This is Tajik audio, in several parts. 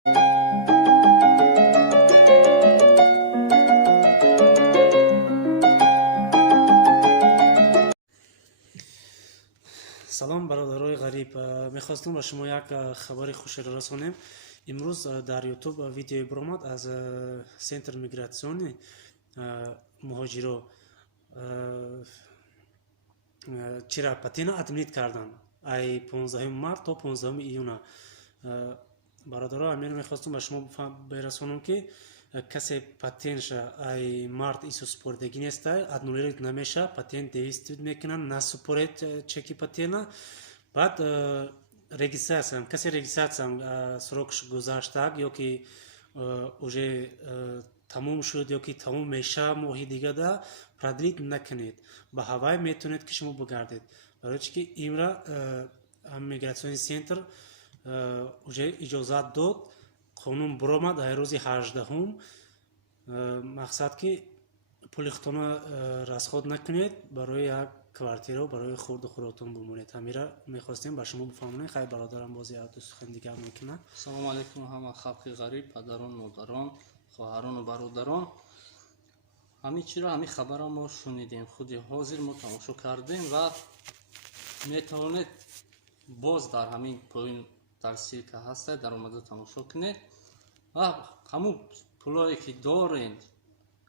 салом бародарои ғариб, мехостам ба шумо як хабари хушеро расонем. имрӯз дар ютуб видеое баромад аз сентр мигратсиони муҳоҷиро чира патена адмит карданд ай 15 март то 15 июна. бародаро амир мехостам ба шумо берасонам ки касе патенша ай март исусупордагӣ нестай аднулирид намеша патент девистид мекунанд насупоред чеки патена баъд регистратсияам касе регистратсияам срокш гузаштаг ё ки уже тамом шуд ё ки тамом меша моҳи дигада продлит накунед ба ҳавай метавонед ки шумо бигардед барои чи ки имра мигратсиони центр уже иҷозат дод қонун буромад дар рӯзи 18 мақсад ки пули худтона расход накунед барои як квартира барои хурду хӯротон бимонед. ҳамира мехостем ба шумо бифаҳмонем. хай бародарам боз як ду сухан дигар мекунад. салому алайкум ҳама халқи ғариб, падарон, модарон, хоҳарону бародарон. ҳамин чиро ҳамин хабара мо шунидем, худи ҳозир мо тамошо кардем ва метавонед боз дар ҳамин поин дар силка ҳастед дар омада тамошо кунед ва ҳамун пулое ки доред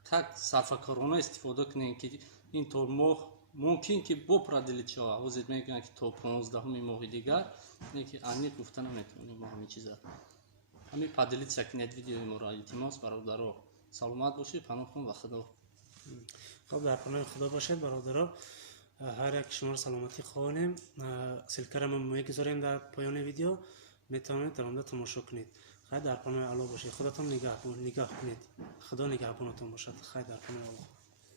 как сарфакорона истифода кунед ки ин то моҳ мумкин ки бо продлитшо ҳозир мегӯянд ки то 15 моҳи дигар ки аниқ гуфта наметавонем мо ҳамин чиза ҳамин продлитсия кунед видеои моро илтимос бародаро. саломат бошед, панохон ва худо. хуб дар паноҳи худо бошед бародаро. ҳар як шуморо саломатӣ хоҳонем. силкаро мо мегузорем дар поёни видео, метавонед дар онда тамошо кунед. хай дар паноҳи алло бошед. худатон нигоҳ кунед. худо нигоҳбонатон бошад. хай дар паноҳи алло.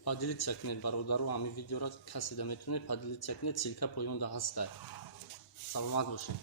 Поделитсия кунед бародаро, ҳамин видеоро касе да метавонед поделитсия кунед, силка поёнда ҳастад. саломат бошед.